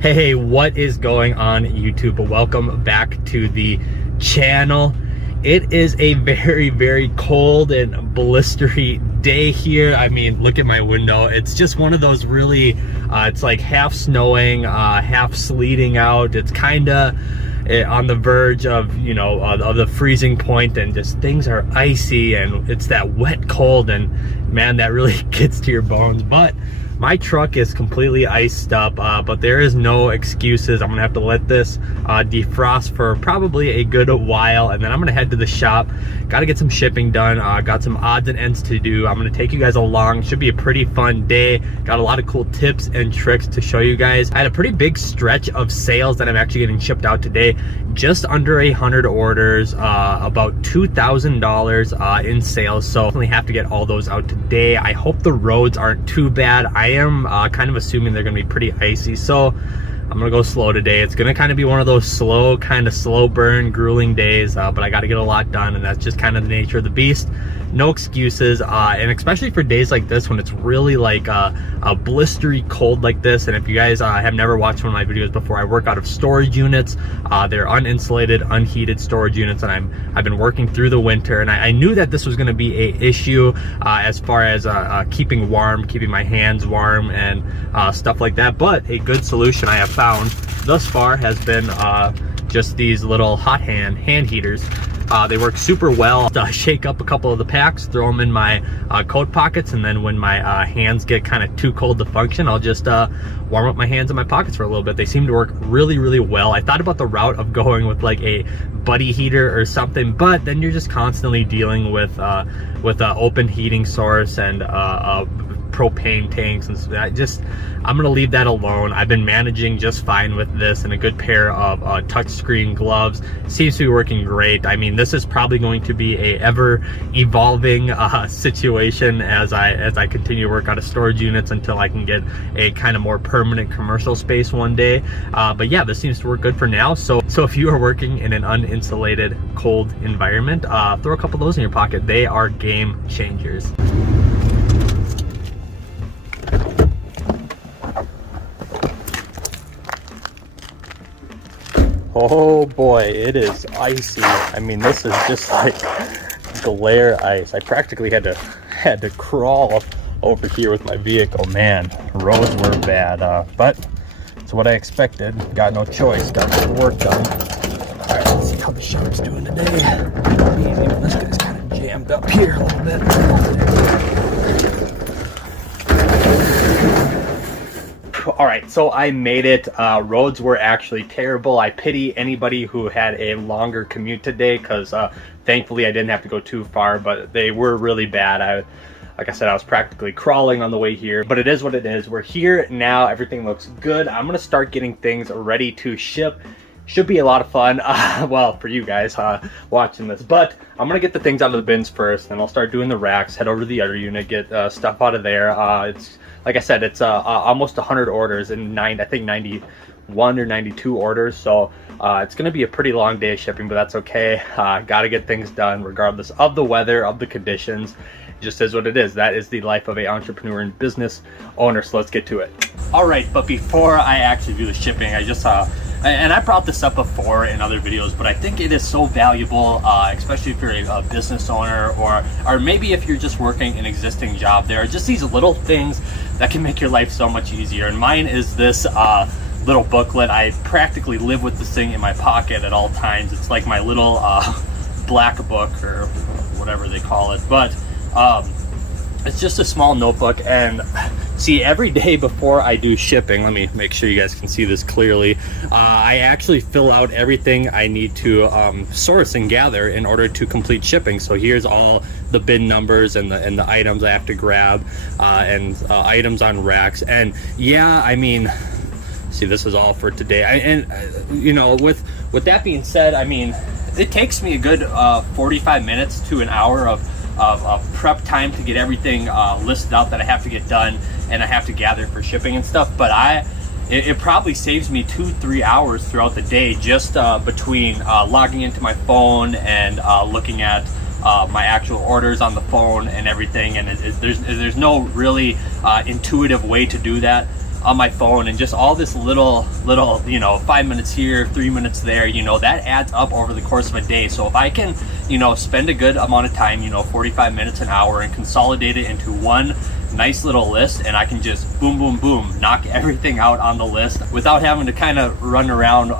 Hey, what is going on YouTube? Welcome back to the channel. It is a very cold and blistery day here. I mean, look at my window. It's just one of those really it's like half snowing, half sleeting out. It's kind of on the verge of, you know, of the freezing point, and just things are icy, and it's that wet cold, and man, that really gets to your bones. But my truck is completely iced up, but there is no excuses. I'm gonna have to let this defrost for probably a good while, and then I'm gonna head to the shop. Got to get some shipping done. Got some odds and ends to do. I'm gonna take you guys along. Should be a pretty fun day. Got a lot of cool tips and tricks to show you guys. I had a pretty big stretch of sales that I'm actually getting shipped out today. Just under 100 orders, about $2,000 in sales. So definitely have to get all those out today. I hope the roads aren't too bad. I am kind of assuming they're gonna be pretty icy, so I'm gonna go slow today. It's gonna kind of be one of those slow burn, grueling days, but I got to get a lot done, and that's just kind of the nature of the beast. No excuses, and especially for days like this when it's really like a blistery cold like this. And if you guys have never watched one of my videos before, I work out of storage units. They're uninsulated, unheated storage units, and I've been working through the winter, and I knew that this was going to be a issue as far as keeping warm, keeping my hands warm, and stuff like that. But a good solution I have found thus far has been just these little hot hand heaters. They work super well. I shake up a couple of the packs, throw them in my coat pockets, and then when my hands get kind of too cold to function, I'll just warm up my hands in my pockets for a little bit. They seem to work really well. I thought about the route of going with like a buddy heater or something, but then you're just constantly dealing with an open heating source and propane tanks, and so I'm gonna leave that alone. I've been managing just fine with this, and a good pair of touchscreen gloves seems to be working great. I mean, this is probably going to be a ever evolving situation as I continue to work out of storage units until I can get a kind of more permanent commercial space one day. But yeah, this seems to work good for now. So if you are working in an uninsulated cold environment, throw a couple of those in your pocket. They are game changers. Oh boy, it is icy. I mean, this is just like glare ice. I practically had to crawl over here with my vehicle. Man, roads were bad, but it's what I expected. Got no choice. Got some work done. All right, let's see how the shop's doing today. Maybe this guy's kind of jammed up here a little bit. All right, so I made it. Roads were actually terrible. I pity anybody who had a longer commute today, because thankfully I didn't have to go too far, but they were really bad. Like I said, I was practically crawling on the way here, but it is what it is. We're here now. Everything looks good. I'm gonna start getting things ready to ship. Should be a lot of fun, well, for you guys watching this, but I'm gonna get the things out of the bins first, then I'll start doing the racks, head over to the other unit, get stuff out of there. It's like I said, it's almost 100 orders, and I think 91 or 92 orders, so it's gonna be a pretty long day of shipping, but that's okay. Gotta get things done regardless of the weather, of the conditions. It just is what it is. That is the life of an entrepreneur and business owner, so let's get to it. All right, but before I actually do the shipping, I just and I brought this up before in other videos, but I think it is so valuable, especially if you're a business owner, or maybe if you're just working an existing job. There are just these little things that can make your life so much easier, and mine is this little booklet. I practically live with this thing in my pocket at all times. It's like my little black book, or whatever they call it, but it's just a small notebook. And see, every day before I do shipping, let me make sure you guys can see this clearly, I actually fill out everything I need to source and gather in order to complete shipping. So here's all the bin numbers and the items I have to grab, and items on racks. And yeah, I mean, see, this is all for today. You know, with that being said, I mean, it takes me a good 45 minutes to an hour of prep time to get everything listed out that I have to get done and I have to gather for shipping and stuff. But it probably saves me 2-3 hours throughout the day, just between logging into my phone and looking at my actual orders on the phone and everything. And there's no really intuitive way to do that. on my phone, and just all this little, you know, 5 minutes here, 3 minutes there, you know, that adds up over the course of a day. So if I can, you know, spend a good amount of time, you know, 45 minutes, an hour, and consolidate it into one nice little list, and I can just boom, boom, boom, knock everything out on the list without having to kind of run around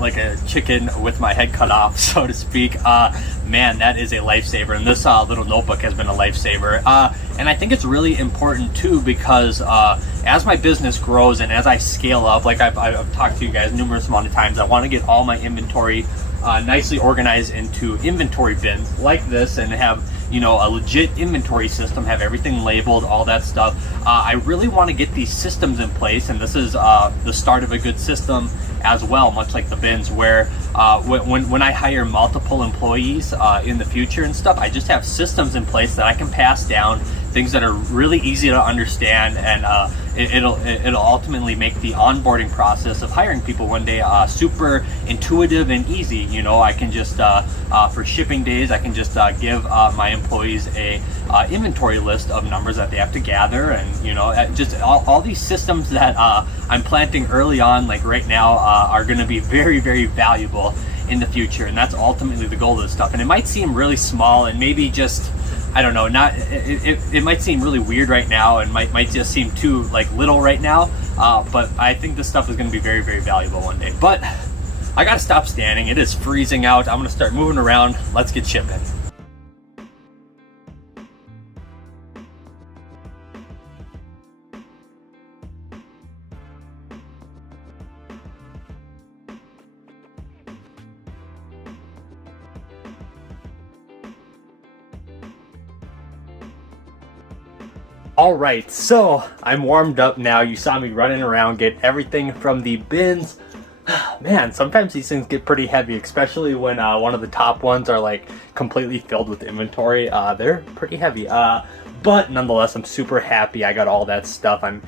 like a chicken with my head cut off, so to speak. Man, that is a lifesaver, and this little notebook has been a lifesaver. And I think it's really important too, because as my business grows and as I scale up, like I've talked to you guys numerous amount of times, I want to get all my inventory nicely organized into inventory bins like this, and have, you know, a legit inventory system, have everything labeled, all that stuff. I really want to get these systems in place, and this is the start of a good system as well, much like the bins, where when I hire multiple employees in the future and stuff, I just have systems in place that I can pass down, things that are really easy to understand, and it'll ultimately make the onboarding process of hiring people one day super intuitive and easy. You know, I can just for shipping days, I can just give my employees a inventory list of numbers that they have to gather, and you know, just all these systems that I'm planting early on, like right now, are going to be very, very valuable in the future. And that's ultimately the goal of this stuff. And it might seem really small, and maybe just, I don't know, not it might seem really weird right now, and might just seem too like little right now, but I think this stuff is going to be very, very valuable one day. But I gotta stop standing. It is freezing out. I'm gonna start moving around. Let's get shipping. All right, so I'm warmed up now. You saw me running around, get everything from the bins. Man, sometimes these things get pretty heavy, especially when one of the top ones are like completely filled with inventory. They're pretty heavy, but nonetheless, I'm super happy I got all that stuff. I'm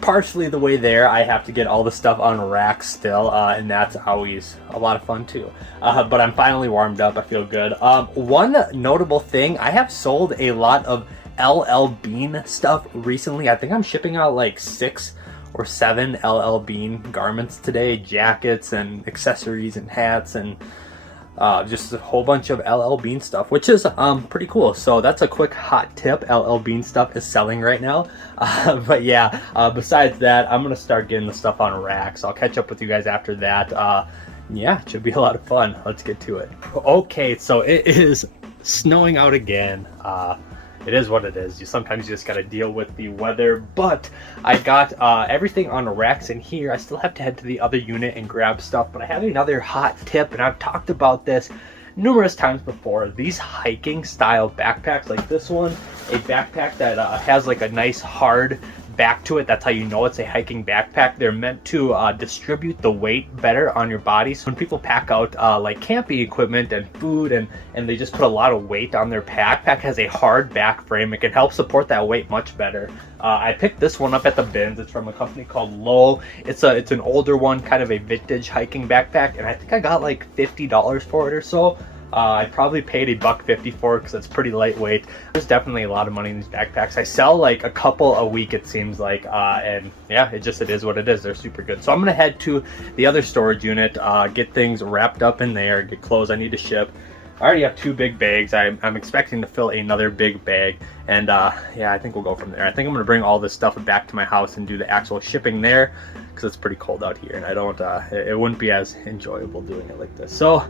partially the way there. I have to get all the stuff on racks still, and that's always a lot of fun too. But I'm finally warmed up. I feel good. One notable thing, I have sold a lot of LL Bean stuff recently. I think I'm shipping out like 6 or 7 LL Bean garments today, jackets and accessories and hats, and just a whole bunch of LL Bean stuff, which is pretty cool. So that's a quick hot tip. LL Bean stuff is selling right now. But yeah, besides that, I'm gonna start getting the stuff on racks. I'll catch up with you guys after that. Yeah, it should be a lot of fun. Let's get to it. Okay, so it is snowing out again. It is what it is. Sometimes you just gotta deal with the weather, but I got everything on racks in here. I still have to head to the other unit and grab stuff, but I have another hot tip, and I've talked about this numerous times before. These hiking style backpacks, like this one, a backpack that has like a nice hard back to it. That's how you know it's a hiking backpack. They're meant to distribute the weight better on your body. So when people pack out like camping equipment and food, and they just put a lot of weight on their backpack, has a hard back frame. It can help support that weight much better. I picked this one up at the bins. It's from a company called Low. It's an older one, kind of a vintage hiking backpack, and I think I got like $50 for it or so. I probably paid $1.50 for it because it's pretty lightweight. There's definitely a lot of money in these backpacks. I sell like a couple a week, it seems like, and yeah, it is what it is. They're super good. So I'm gonna head to the other storage unit, get things wrapped up in there, get clothes I need to ship. I already have 2 big bags. I'm expecting to fill another big bag, and yeah, I think we'll go from there. I think I'm gonna bring all this stuff back to my house and do the actual shipping there, because it's pretty cold out here, and I don't it wouldn't be as enjoyable doing it like this. So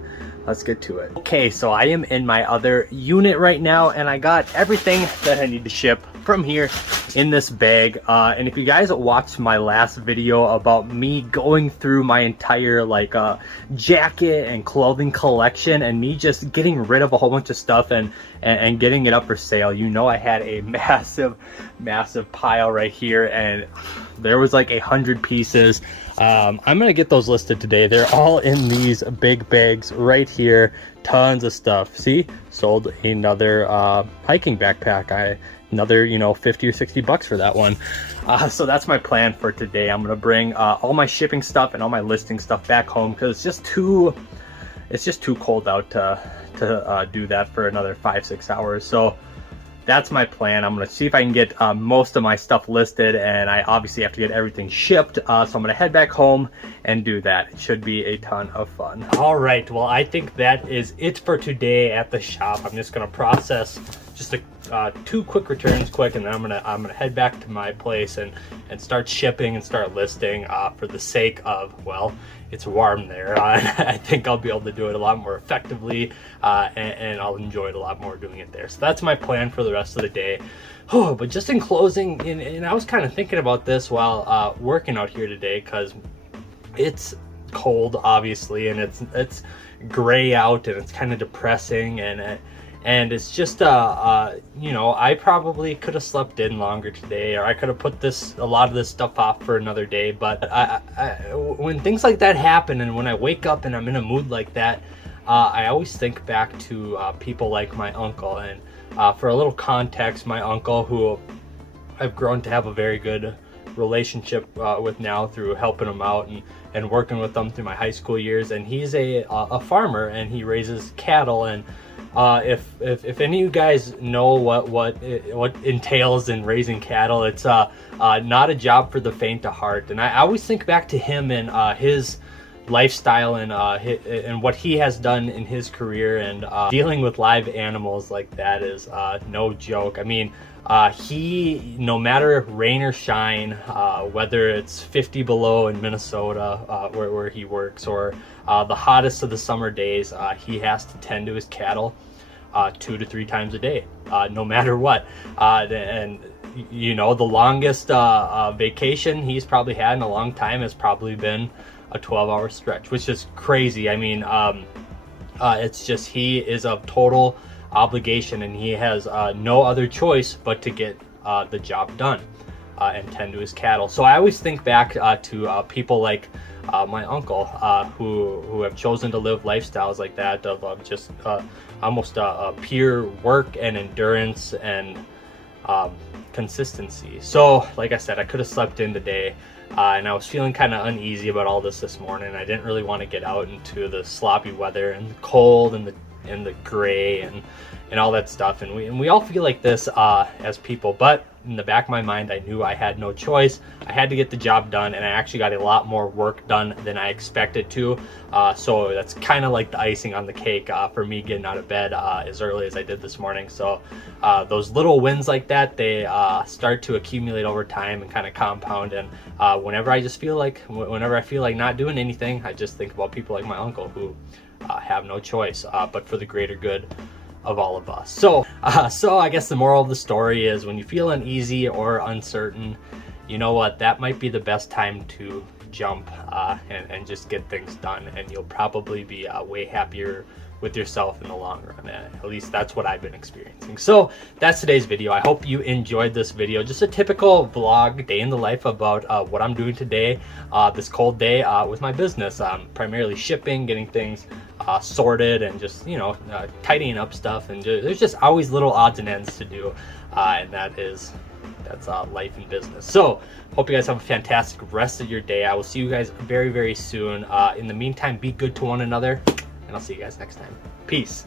let's get to it. Okay, so I am in my other unit right now, and I got everything that I need to ship from here in this bag. And if you guys watched my last video about me going through my entire like jacket and clothing collection, and me just getting rid of a whole bunch of stuff and getting it up for sale, you know I had a massive pile right here, and there was like 100 pieces. I'm gonna get those listed today. They're all in these big bags right here. Tons of stuff. See, sold another hiking backpack. Another, you know, 50 or 60 bucks for that one. So that's my plan for today. I'm gonna bring all my shipping stuff and all my listing stuff back home, because it's just too cold out to do that for another 5-6 hours. So that's my plan. I'm gonna see if I can get most of my stuff listed, and I obviously have to get everything shipped. So I'm gonna head back home and do that. It should be a ton of fun. All right, well, I think that is it for today at the shop. I'm just gonna process just two quick returns and then I'm gonna head back to my place and start shipping and start listing for the sake of, well, it's warm there. I think I'll be able to do it a lot more effectively, and I'll enjoy it a lot more doing it there. So that's my plan for the rest of the day. Oh, but just in closing, and I was kind of thinking about this while working out here today, because it's cold, obviously, and it's gray out, and it's kind of depressing, and it's just you know, I probably could have slept in longer today, or I could have put a lot of this stuff off for another day. But when things like that happen, and when I wake up and I'm in a mood like that, I always think back to people like my uncle. And for a little context, my uncle, who I've grown to have a very good relationship with now through helping him out and working with them through my high school years, and he's a farmer, and he raises cattle. And if any of you guys know what entails in raising cattle, it's not a job for the faint of heart. And I always think back to him and his lifestyle and what he has done in his career, and dealing with live animals like that is no joke. I mean, he, no matter rain or shine, whether it's 50 below in Minnesota where he works, or the hottest of the summer days, he has to tend to his cattle 2 to 3 times a day, no matter what. And you know, the longest vacation he's probably had in a long time has probably been a 12-hour stretch, which is crazy. I mean, it's just, he is a total obligation, and he has no other choice but to get the job done and tend to his cattle. So I always think back to people like my uncle, who have chosen to live lifestyles like that of just almost pure work and endurance and consistency. So like I said, I could have slept in today, and I was feeling kind of uneasy about all this morning. I didn't really want to get out into the sloppy weather and the cold and the gray and all that stuff, and we all feel like this as people. But in the back of my mind, I knew I had no choice. I had to get the job done, and I actually got a lot more work done than I expected to. So that's kind of like the icing on the cake for me getting out of bed as early as I did this morning. So those little wins like that, they start to accumulate over time and kind of compound. And whenever I feel like not doing anything, I just think about people like my uncle, who have no choice but for the greater good of all of us. So I guess the moral of the story is, when you feel uneasy or uncertain, you know what, that might be the best time to jump and just get things done, and you'll probably be way happier with yourself in the long run. At least that's what I've been experiencing. So that's today's video. I hope you enjoyed this video. Just a typical vlog, day in the life, about what I'm doing today, this cold day with my business. Primarily shipping, getting things sorted, and just, you know, tidying up stuff. And there's just always little odds and ends to do, and that's life and business. So hope you guys have a fantastic rest of your day. I will see you guys very, very soon. In the meantime, be good to one another, and I'll see you guys next time. Peace.